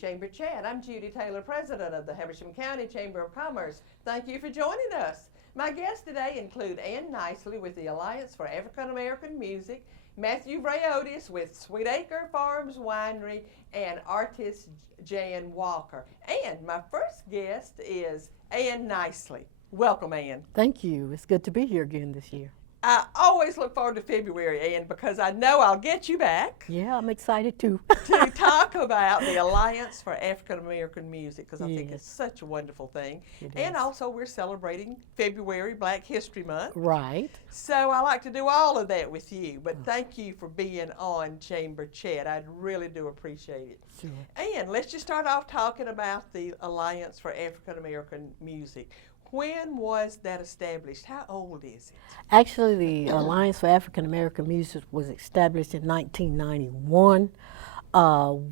Chamber Chat. I'm Judy Taylor, President of the Habersham County Chamber of Commerce. Thank you for joining us. My guests today include Ann Nicely with the Alliance for African American Music, Matthew Rayotis with Sweetacre Farms Winery, and artist Jan Walker. And my first guest is Ann Nicely. Welcome, Ann. Thank you. It's good to be here again this year. I always look forward to February, Ann, because I know I'll get you back. Yeah, I'm excited too. To talk about the Alliance for African American Music, because I think Yes. it's such a wonderful thing. It And is. also we're celebrating February, Black History Month. Right. So I like to do all of that with you, but thank you for being on Chamber Chat. I really do appreciate it. Sure. And let's just start off talking about the Alliance for African American Music. When was that established? How old is it? Actually, the Alliance for African American Music was established in 1991.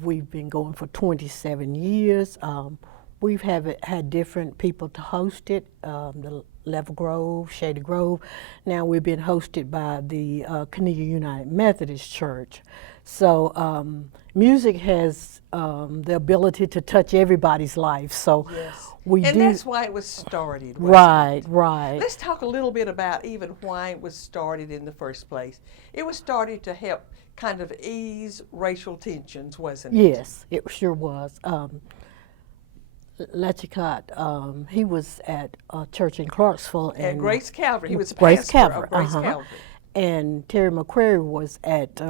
We've been going for 27 years. We've had different people to host it, the Level Grove, Shady Grove. Now we've been hosted by the Cornelia United Methodist Church. So music has the ability to touch everybody's life. So Yes. we And do. that's why it was started. wasn't Right, it? right. Let's talk a little bit about even why it was started in the first place. It was started to help kind of ease racial tensions, wasn't it? Yes, it sure was. Lechicott, he was at a church in Clarksville. At Grace Calvary. He was a Grace pastor Calvary, of Grace Calvary. And Terry McQuarrie was at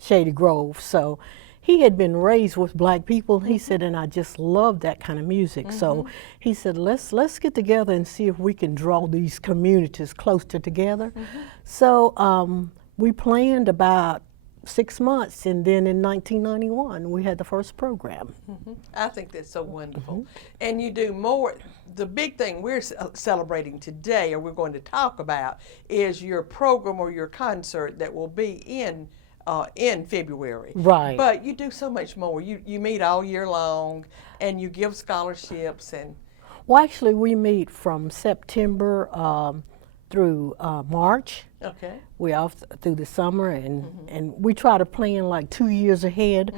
Shady Grove. So he had been raised with black people. He said, and I just love that kind of music. So he said, let's get together and see if we can draw these communities closer together. So we planned about 6 months, and then in 1991 we had the first program. I think that's so wonderful. And you do more. The big thing we're celebrating today, or we're going to talk about, is your program or your concert that will be in February. Right. But you do so much more. You meet all year long, and you give scholarships and. Well, actually, we meet from September through March. Okay. We're off through the summer, and we try to plan like 2 years ahead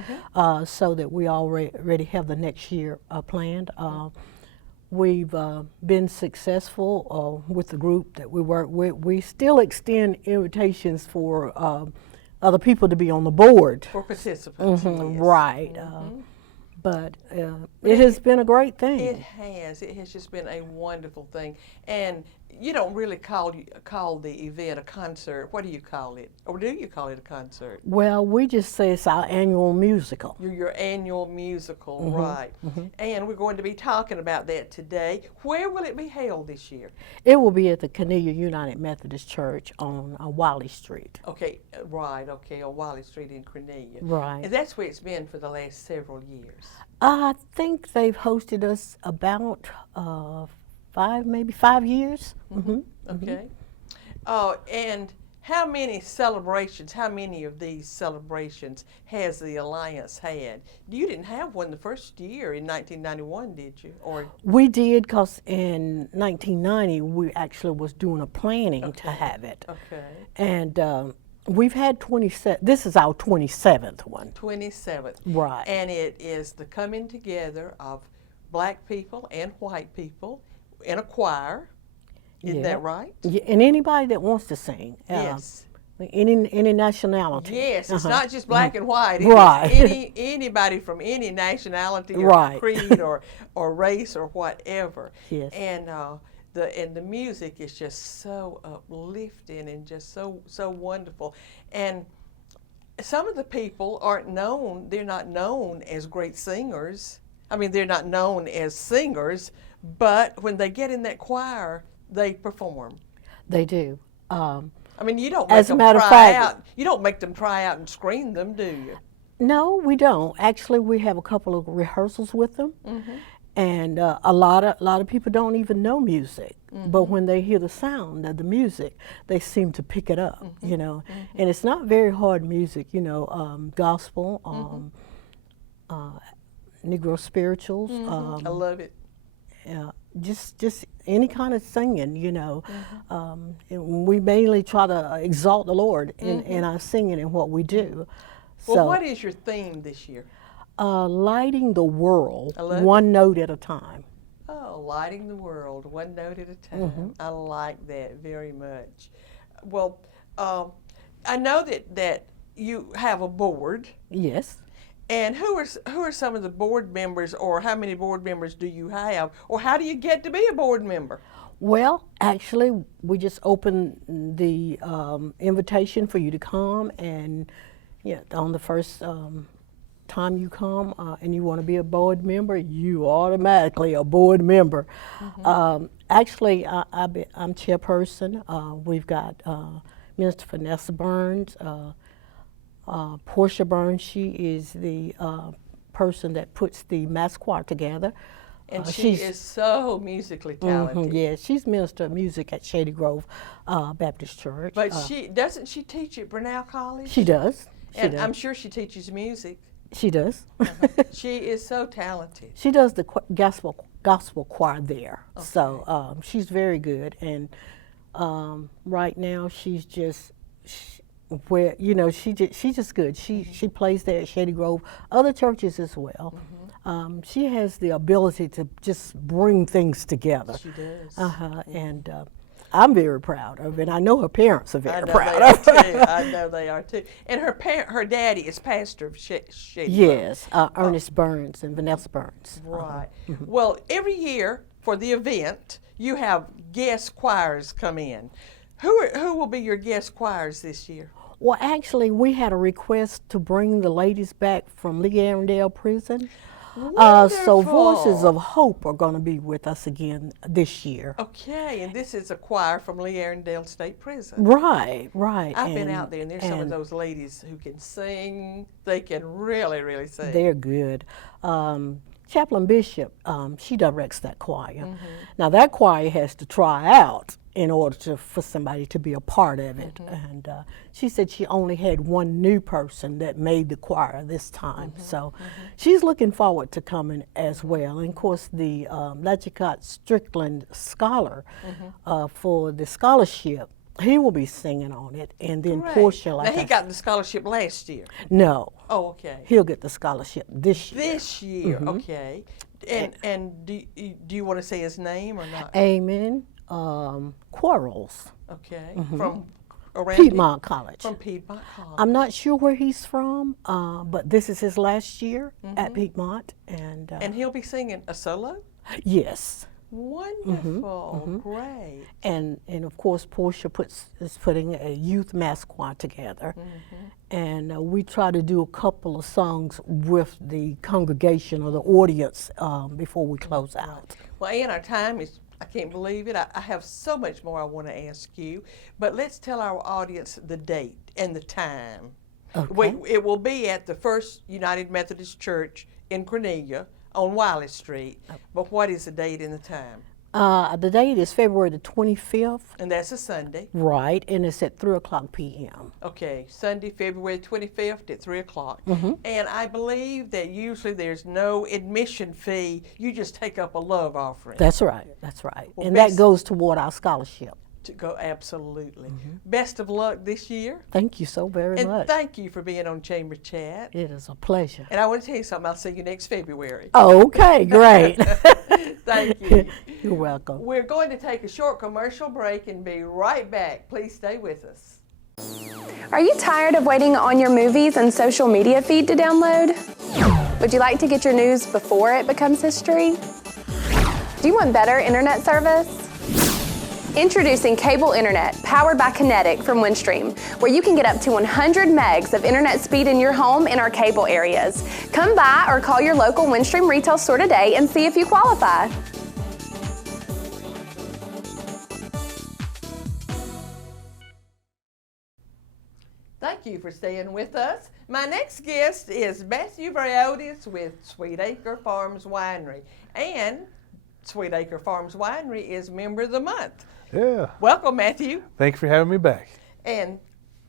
so that we already have the next year planned. We've been successful with the group that we work with. We still extend invitations for other people to be on the board. For participants. Yes. Right. But it has been a great thing. It has. It has just been a wonderful thing. And you don't really call the event a concert. What do you call it? Or do you call it a concert? Well, we just say it's our annual musical. Your annual musical, right. And we're going to be talking about that today. Where will it be held this year? It will be at the Cornelia United Methodist Church on Wiley Street. Okay, right, okay, on Wiley Street in Cornelia. Right. And that's where it's been for the last several years. I think they've hosted us about maybe 5 years. Okay. And how many of these celebrations has the Alliance had? You didn't have one the first year in 1991, did you? Or We did, because in 1990 we actually was doing a planning to have it. Okay. And we've had 27, this is our 27th one. 27th. Right. And it is the coming together of black people and white people in a choir. Isn't that right? Yeah, and anybody that wants to sing. Yes. Any nationality. Yes, it's not just black and white. It Right. is anybody from any nationality or Right. creed or race or whatever. Yes. And the music is just so uplifting and just so wonderful. And some of the people aren't known. They're not known as great singers. I mean, they're not known as singers, but when they get in that choir, they perform. They do. I mean, you don't make As a them matter of try fact- out. You don't make them try out and screen them, do you? No, we don't. Actually, we have a couple of rehearsals with them, and a lot of people don't even know music. But when they hear the sound of the music, they seem to pick it up. You know, and it's not very hard music. You know, gospel, Negro spirituals. I love it. Just any kind of singing, you know. And we mainly try to exalt the Lord in our singing and what we do. Well, So what is your theme this year? Lighting the world, I love one note at a time. Oh, lighting the world, one note at a time. I like that very much. Well, I know that you have a board. Yes. And who are some of the board members, or how many board members do you have, or how do you get to be a board member? Well, actually, we just opened the invitation for you to come, and on the first time you come and you want to be a board member, you automatically a board member. Actually, I'm chairperson. We've got Minister Vanessa Burns, Portia Burns. She is the person that puts the mass choir together. And she is so musically talented. Yeah, she's minister of music at Shady Grove Baptist Church. But doesn't she teach at Brenau College? She does. And I'm sure she teaches music. She does. She is so talented. She does the gospel choir there. Okay. So she's very good. And right now she's just she's just good. She plays there at Shady Grove, other churches as well. She has the ability to just bring things together. She does. And I'm very proud of it. I know her parents are very proud of her. I know they are too. And her daddy is pastor of Shady Grove. Yes, Ernest Burns and Vanessa Burns. Right. Well, every year for the event, you have guest choirs come in. Who will be your guest choirs this year? Well, actually, we had a request to bring the ladies back from Lee Arundel Prison. So Voices of Hope are going to be with us again this year. Okay, and this is a choir from Lee Arundel State Prison. Right. I've been out there, and there's some of those ladies who can sing. They can really, really sing. They're good. Chaplain Bishop, she directs that choir. Now, that choir has to try out in order for somebody to be a part of it. And she said she only had one new person that made the choir this time. So she's looking forward to coming as well. And of course, the Lachicott Strickland Scholar for the scholarship, he will be singing on it. And then Portia, now, he got the scholarship last year. No. Oh, okay. He'll get the scholarship this year. This year, okay. And do you want to say his name or not? Amen. Quarles. Okay. From around Piedmont College. From Piedmont College. I'm not sure where he's from, but this is his last year at Piedmont. And he'll be singing a solo? Yes. Wonderful. Great. And of course, Portia is putting a youth mass choir together. And we try to do a couple of songs with the congregation or the audience before we close out. Well, Ann, our time is, I can't believe it. I have so much more I want to ask you. But let's tell our audience the date and the time. Okay. It will be at the First United Methodist Church in Cornelia on Wiley Street. But what is the date and the time? The date is February the 25th. And that's a Sunday. Right, and it's at 3:00 p.m. Okay, Sunday, February 25th at 3 o'clock. And I believe that usually there's no admission fee. You just take up a love offering. That's right, that's right. Well, and that goes toward our scholarship. To go, absolutely. Best of luck this year. Thank you so very much. And thank you for being on Chamber Chat. It is a pleasure. And I want to tell you something. I'll see you next February. Okay, great. Thank you. You're welcome. We're going to take a short commercial break and be right back. Please stay with us. Are you tired of waiting on your movies and social media feed to download? Would you like to get your news before it becomes history? Do you want better internet service? Introducing cable internet powered by Kinetic from Windstream, where you can get up to 100 megs of internet speed in your home in our cable areas. Come by or call your local Windstream retail store today and see if you qualify. Thank you for staying with us. My next guest is Matthew Vreotis with Sweet Acre Farms Winery. And Sweet Acre Farms Winery is Member of the Month. Yeah. Welcome, Matthew. Thank you for having me back. And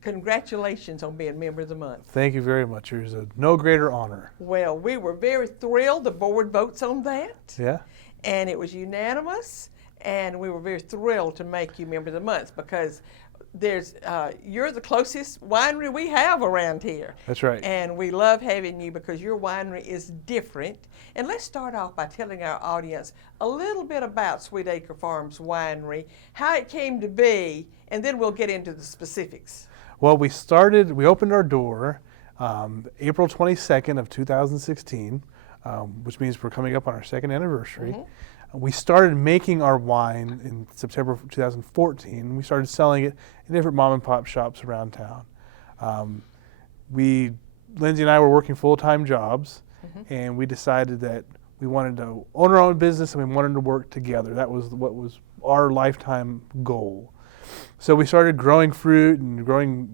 congratulations on being Member of the Month. Thank you very much. There's no greater honor. Well, we were very thrilled. The board votes on that. Yeah. And it was unanimous. And we were very thrilled to make you Member of the Month because you're the closest winery we have around here. That's right. And we love having you because your winery is different. And let's start off by telling our audience a little bit about Sweet Acre Farms Winery, how it came to be, and then we'll get into the specifics. Well, we opened our door April 22nd of 2016, which means we're coming up on our second anniversary. We started making our wine in September of 2014. We started selling it in different mom and pop shops around town. Lindsay and I were working full-time jobs, and we decided that we wanted to own our own business and we wanted to work together. That was what was our lifetime goal. So we started growing fruit and growing,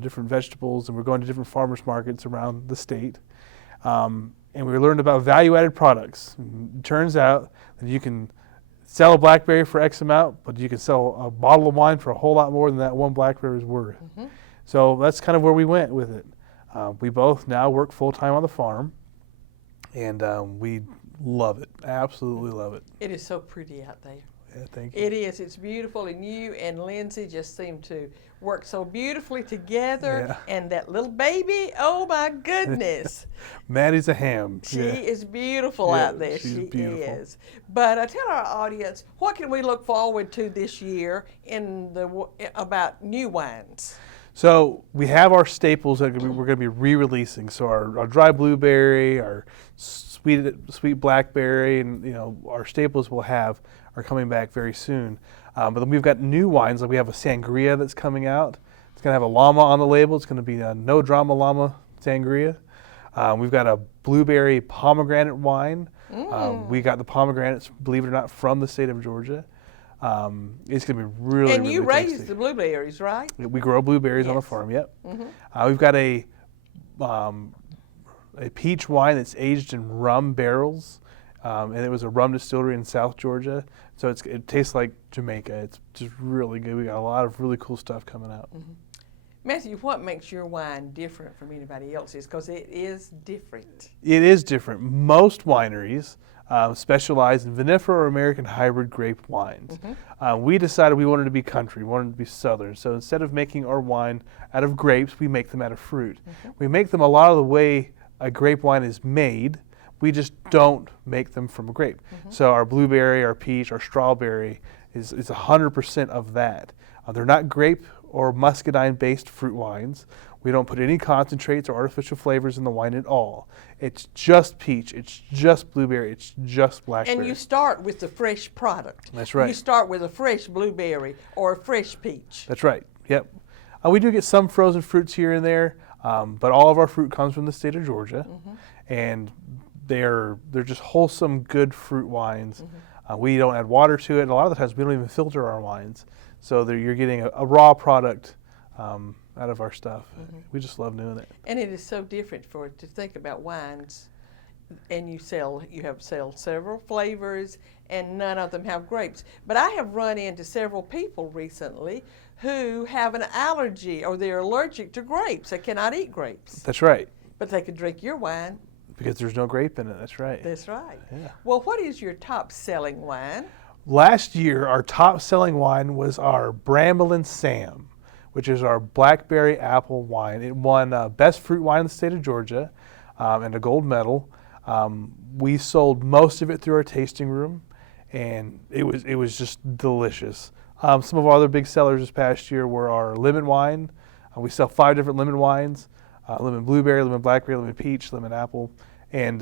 different vegetables, and we're going to different farmers markets around the state. And we learned about value-added products. It turns out that you can sell a blackberry for X amount, but you can sell a bottle of wine for a whole lot more than that one blackberry is worth. So that's kind of where we went with it. We both now work full-time on the farm, and we love it, absolutely love it. It is so pretty out there. Yeah, thank you. It is. It's beautiful, and you and Lindsay just seem to work so beautifully together. Yeah. And that little baby, oh my goodness. Maddie's a ham. She is beautiful out there. She's beautiful. Is. But tell our audience, what can we look forward to this year about new wines? So we have our staples that we're going to be re-releasing. So our dry blueberry, our sweet blackberry, and our staples are coming back very soon. But then we've got new wines. Like we have a sangria that's coming out. It's going to have a llama on the label. It's going to be a no drama llama sangria. We've got a blueberry pomegranate wine. We got the pomegranates, believe it or not, from the state of Georgia. It's going to be really, and you really raise tasty. the blueberries, right? We grow blueberries on the farm. Yep. We've got a peach wine that's aged in rum barrels, and it was a rum distillery in South Georgia. So it tastes like Jamaica. It's just really good. We got a lot of really cool stuff coming out. Matthew, what makes your wine different from anybody else's? Because it is different. It is different. Most wineries specialize in vinifera or American hybrid grape wines. We decided we wanted to be country, we wanted to be southern. So instead of making our wine out of grapes, we make them out of fruit. We make them a lot of the way a grape wine is made. We just don't make them from a grape. So our blueberry, our peach, our strawberry is 100% of that. They're not grape or muscadine-based fruit wines. We don't put any concentrates or artificial flavors in the wine at all. It's just peach, it's just blueberry, it's just blackberry. And you start with the fresh product. That's right. You start with a fresh blueberry or a fresh peach. That's right, yep. We do get some frozen fruits here and there, but all of our fruit comes from the state of Georgia. And they're just wholesome, good fruit wines. We don't add water to it, and a lot of the times we don't even filter our wines. So you're getting a raw product out of our stuff. We just love doing it. And it is so different to think about wines, and you have several flavors, and none of them have grapes. But I have run into several people recently who have an allergy or they're allergic to grapes. They cannot eat grapes. That's right. But they could drink your wine. Because there's no grape in it, that's right. That's right. Yeah. Well, what is your top-selling wine? Last year, our top-selling wine was our Bramblin' Sam, which is our blackberry apple wine. It won Best Fruit Wine in the state of Georgia and a gold medal. We sold most of it through our tasting room, and it was just delicious. Some of our other big sellers this past year were our lemon wine. We sell 5 different lemon wines, lemon blueberry, lemon blackberry, lemon peach, lemon apple, and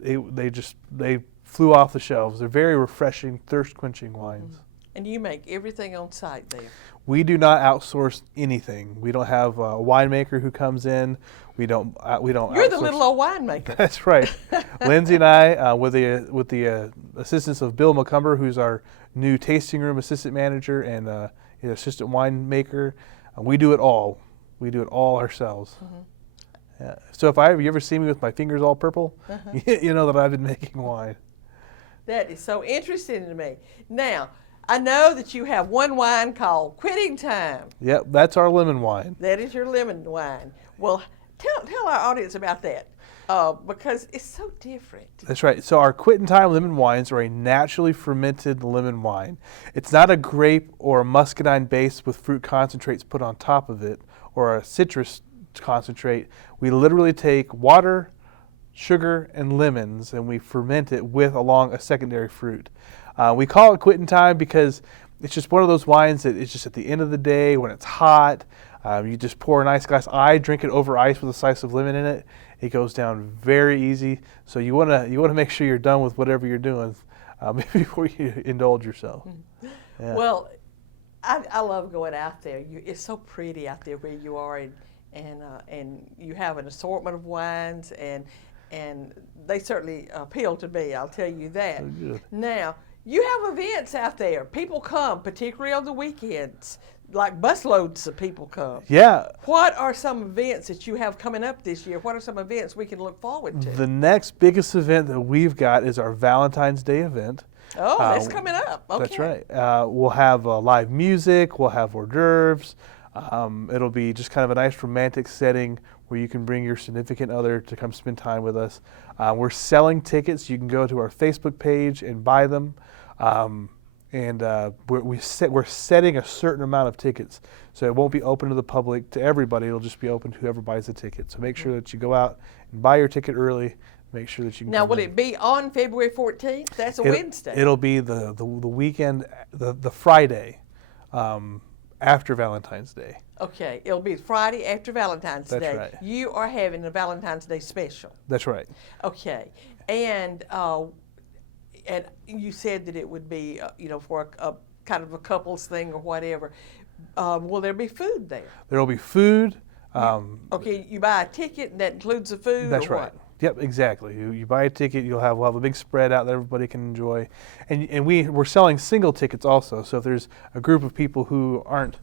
they flew off the shelves. They're very refreshing, thirst-quenching wines. And you make everything on site there. We do not outsource anything. We don't have a winemaker who comes in. We don't. You're outsource. the little old winemaker. That's right. Lindsay and I, with the assistance of Bill McCumber, who's our new tasting room assistant manager and assistant winemaker, we do it all. We do it all ourselves. Yeah. So you ever see me with my fingers all purple, you know that I've been making wine. That is so interesting to me. Now, I know that you have one wine called Quitting Time. Yep, that's our lemon wine. That is your lemon wine. Well, tell our audience about that. because it's so different. That's right. So our Quitting Time lemon wines are a naturally fermented lemon wine. It's not a grape or a muscadine base with fruit concentrates put on top of it or a citrus concentrate. We literally take water, sugar, and lemons, and we ferment it with along a secondary fruit. We call it Quitting Time because it's just one of those wines that it's just at the end of the day when it's hot. You just pour a nice glass. I drink it over ice with a slice of lemon in it. It goes down very easy. So you wanna make sure you're done with whatever you're doing before you indulge yourself. Yeah. Well, I love going out there. It's so pretty out there where you are, and you have an assortment of wines, and they certainly appeal to me. I'll tell you that. Oh, good. Now you have events out there. People come, particularly on the weekends. Like busloads of people come. Yeah. What are some events that you have coming up this year? What are some events we can look forward to? The next biggest event that we've got is our Valentine's Day event. Oh, that's coming up. Okay. That's right. We'll have live music. We'll have hors d'oeuvres. It'll be just kind of a nice romantic setting where you can bring your significant other to come spend time with us. We're selling tickets. You can go to our Facebook page and buy them. We're setting a certain amount of tickets, so it won't be open to the public, to everybody. It'll just be open to whoever buys the ticket. So make sure that you go out and buy your ticket early. Make sure that you can. Now, will it be on February 14th? That's a Wednesday. It'll be the weekend, the Friday after Valentine's Day. Okay, it'll be Friday after Valentine's Day. That's right. You are having a Valentine's Day special. That's right. Okay, and you said that it would be, for a kind of a couples thing or whatever. Will there be food there? There will be food. Okay, you buy a ticket and that includes the food. That's or right. What? Yep, exactly. You buy a ticket, we'll have a big spread out that everybody can enjoy, and we're selling single tickets also. So if there's a group of people who aren't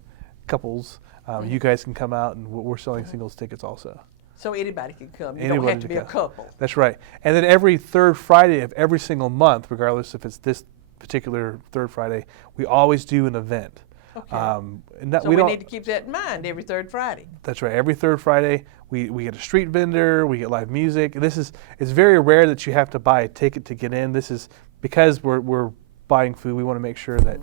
couples, you guys can come out, and we're selling singles tickets also. So anybody can come. You don't have to be a couple. That's right. And then every third Friday of every single month, regardless if it's this particular third Friday, we always do an event. Okay. So we need to keep that in mind every third Friday. That's right. Every third Friday, we get a street vendor, we get live music. It's very rare that you have to buy a ticket to get in. This is because we're buying food. We want to make sure that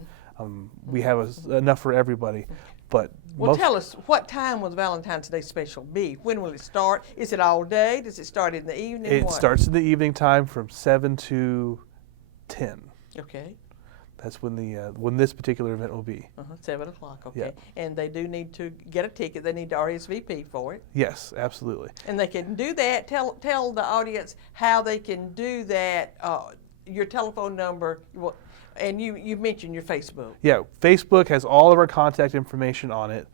we have enough for everybody. But tell us, what time will the Valentine's Day special be? When will it start? Is it all day? Does it start in the evening? It starts in the evening time from 7 to 10. Okay. That's when this particular event will be. 7 o'clock, okay. Yeah. And they do need to get a ticket. They need to RSVP for it. Yes, absolutely. And they can do that. Tell the audience how they can do that, your telephone number, and you mentioned your Facebook. Yeah, Facebook has all of our contact information on it.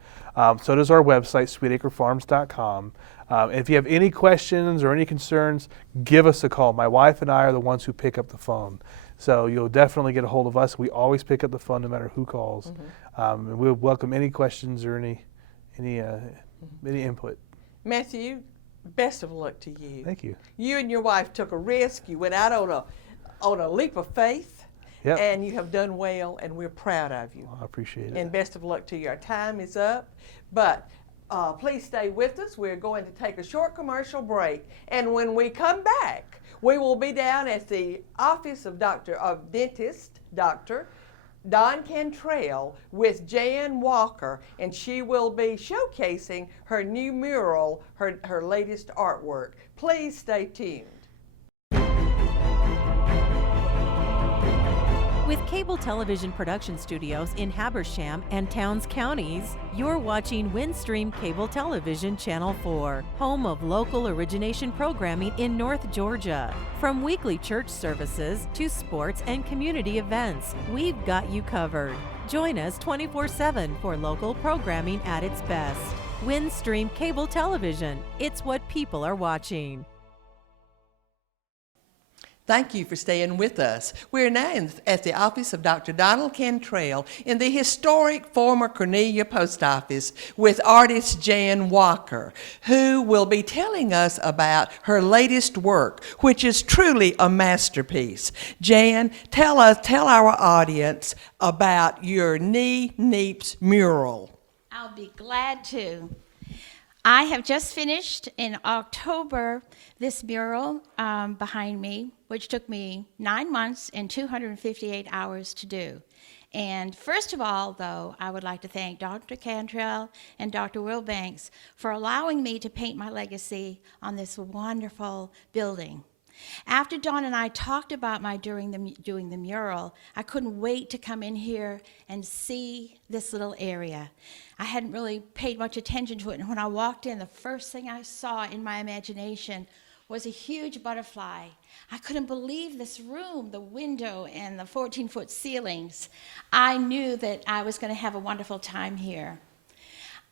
So does our website, sweetacrefarms.com. If you have any questions or any concerns, give us a call. My wife and I are the ones who pick up the phone. So you'll definitely get a hold of us. We always pick up the phone no matter who calls. And we'll welcome any questions or any input. Matthew, best of luck to you. Thank you. You and your wife took a risk. You went out on a leap of faith. Yep. And you have done well, and we're proud of you. Well, I appreciate it. And best of luck to you. Our time is up, but please stay with us. We're going to take a short commercial break, and when we come back, we will be down at the office of dentist Dr. Don Cantrell with Jan Walker, and she will be showcasing her new mural, her latest artwork. Please stay tuned. With cable television production studios in Habersham and Towns counties, you're watching Windstream Cable Television Channel 4, home of local origination programming in North Georgia. From weekly church services to sports and community events, we've got you covered. Join us 24/7 for local programming at its best. Windstream Cable Television, it's what people are watching. Thank you for staying with us. We're now at the office of Dr. Donald Cantrell in the historic former Cornelia Post Office with artist Jan Walker, who will be telling us about her latest work, which is truly a masterpiece. Jan, tell our audience about your Knee Neeps mural. I'll be glad to. I have just finished in October this mural behind me, which took me 9 months and 258 hours to do. And first of all, though, I would like to thank Dr. Cantrell and Dr. Wilbanks for allowing me to paint my legacy on this wonderful building. After Dawn and I talked about doing the mural, I couldn't wait to come in here and see this little area. I hadn't really paid much attention to it, and when I walked in, the first thing I saw in my imagination was a huge butterfly. I couldn't believe this room, the window and the 14-foot ceilings. I knew that I was going to have a wonderful time here.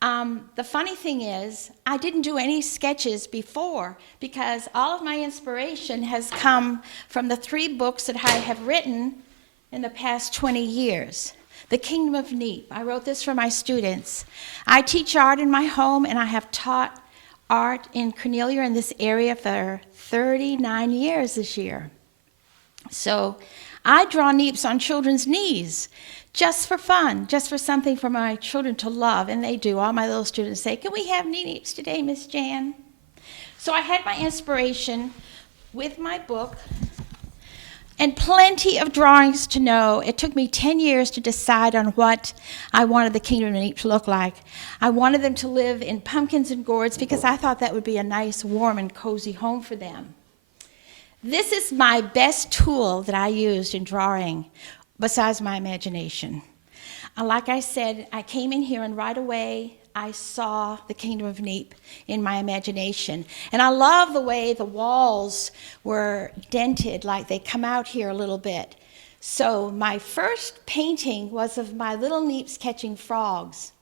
The funny thing is, I didn't do any sketches before because all of my inspiration has come from the 3 books that I have written in the past 20 years. The Kingdom of Neep. I wrote this for my students. I teach art in my home, and I have taught art in Cornelia in this area for 39 years this year. So I draw Neeps on children's knees just for fun, just for something for my children to love, and they do. All my little students say, "Can we have Neeps today, Miss Jan?" So I had my inspiration with my book and plenty of drawings to know. It took me 10 years to decide on what I wanted the Kingdom of Neep to look like. I wanted them to live in pumpkins and gourds because I thought that would be a nice, warm, and cozy home for them. This is my best tool that I used in drawing, besides my imagination. Like I said, I came in here and right away I saw the Kingdom of Neep in my imagination. And I love the way the walls were dented, like they come out here a little bit. So my first painting was of my little Neeps catching frogs.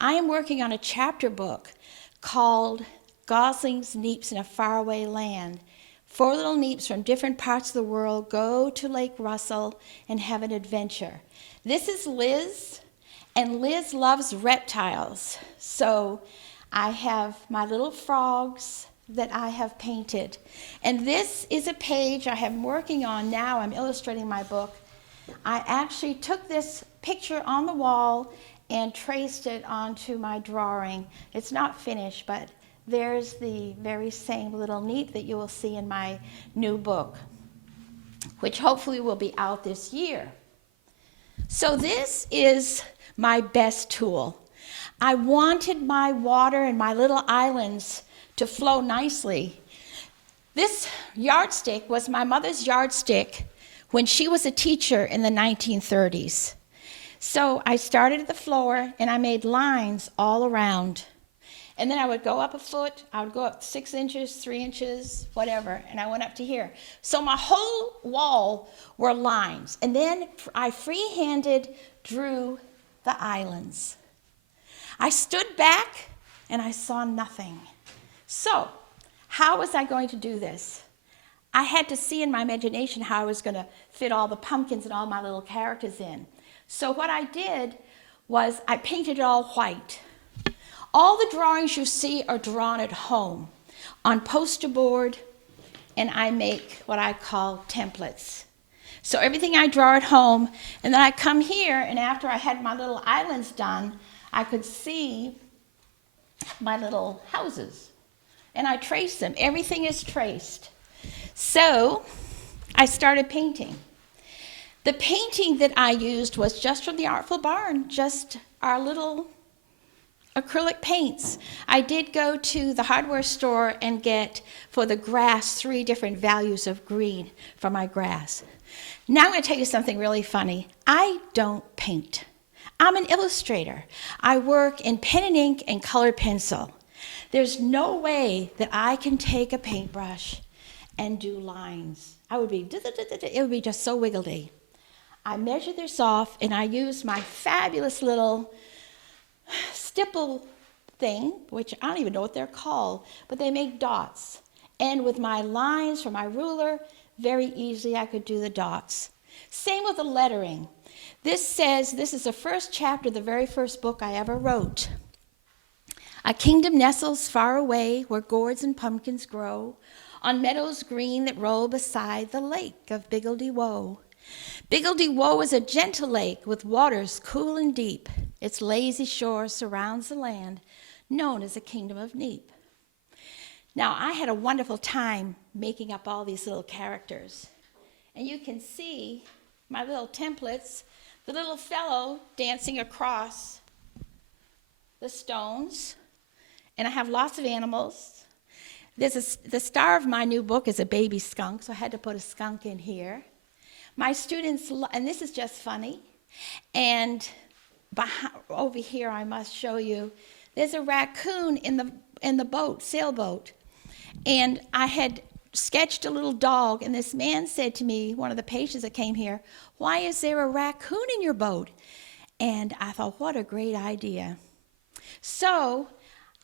I am working on a chapter book called Goslings, Neeps in a Faraway Land. 4 little Neeps from different parts of the world go to Lake Russell and have an adventure. This is Liz, and Liz loves reptiles. So I have my little frogs that I have painted. And this is a page I am working on now. I'm illustrating my book. I actually took this picture on the wall and traced it onto my drawing. It's not finished, but there's the very same little Neep that you will see in my new book, which hopefully will be out this year. So this is my best tool. I wanted my water and my little islands to flow nicely. This yardstick was my mother's yardstick when she was a teacher in the 1930s. So I started at the floor and I made lines all around. And then I would go up a foot, I would go up 6 inches, 3 inches, whatever, and I went up to here. So my whole wall were lines. And then I free-handed drew the islands. I stood back and I saw nothing. So how was I going to do this? I had to see in my imagination how I was going to fit all the pumpkins and all my little characters in. So what I did was I painted it all white. All the drawings you see are drawn at home on poster board, and I make what I call templates. So everything I draw at home, and then I come here, and after I had my little islands done, I could see my little houses, and I traced them. Everything is traced. So I started painting. The painting that I used was just from the Artful Barn, just our little acrylic paints. I did go to the hardware store and get, for the grass, 3 different values of green for my grass. Now I'm going to tell you something really funny. I don't paint. I'm an illustrator. I work in pen and ink and colored pencil. There's no way that I can take a paintbrush and do lines. It would be just so wiggly. I measure this off and I use my fabulous little stipple thing, which I don't even know what they're called, but they make dots. And with my lines from my ruler, very easily I could do the dots. Same with the lettering. This says, this is the first chapter of the very first book I ever wrote. A kingdom nestles far away where gourds and pumpkins grow, on meadows green that roll beside the lake of Biggledy Woe. Biggledy Woe is a gentle lake with waters cool and deep. Its lazy shore surrounds the land known as the Kingdom of Neep. Now, I had a wonderful time making up all these little characters. And you can see my little templates, the little fellow dancing across the stones. And I have lots of animals. The star of my new book is a baby skunk, so I had to put a skunk in here. My students, and this is just funny, and over here I must show you, there's a raccoon in the boat, sailboat. And I had sketched a little dog, and this man said to me, one of the patients that came here, "Why is there a raccoon in your boat?" And I thought, what a great idea. So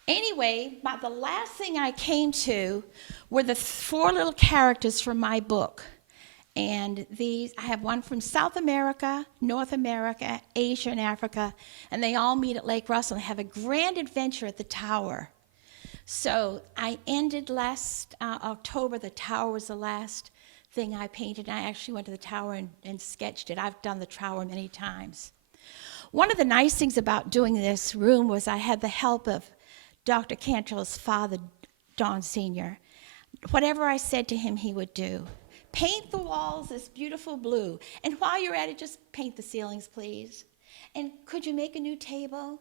anyway, the last thing I came to were the 4 little characters from my book. And these, I have one from South America, North America, Asia, and Africa, and they all meet at Lake Russell and have a grand adventure at the tower. So I ended last October. The tower was the last thing I painted. I actually went to the tower and sketched it. I've done the tower many times. One of the nice things about doing this room was I had the help of Dr. Cantrell's father, Don Sr. Whatever I said to him, he would do. Paint the walls this beautiful blue. And while you're at it, just paint the ceilings, please. And could you make a new table?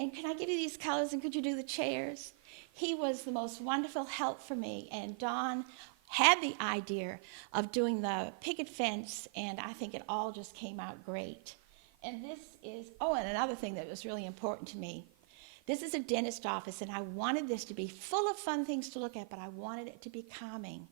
And can I give you these colors? And could you do the chairs? He was the most wonderful help for me. And Don had the idea of doing the picket fence, and I think it all just came out great. And this is, and another thing that was really important to me. This is a dentist office, and I wanted this to be full of fun things to look at, but I wanted it to be calming.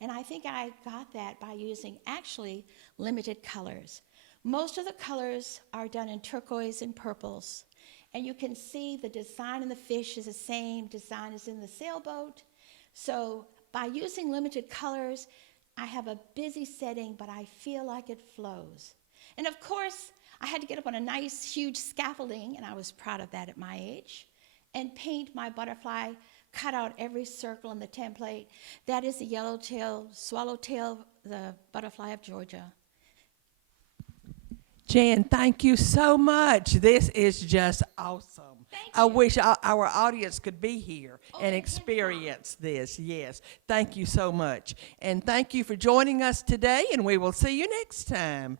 And I think I got that by using actually limited colors. Most of the colors are done in turquoise and purples. And you can see the design in the fish is the same design as in the sailboat. So by using limited colors, I have a busy setting, but I feel like it flows. And of course, I had to get up on a nice, huge scaffolding, and I was proud of that at my age, and paint my butterfly, cut out every circle in the template. That is the yellowtail, swallowtail, the butterfly of Georgia. Jan, thank you so much. This is just awesome. I wish our audience could be here and experience this. Yes, thank you so much. And thank you for joining us today, and we will see you next time.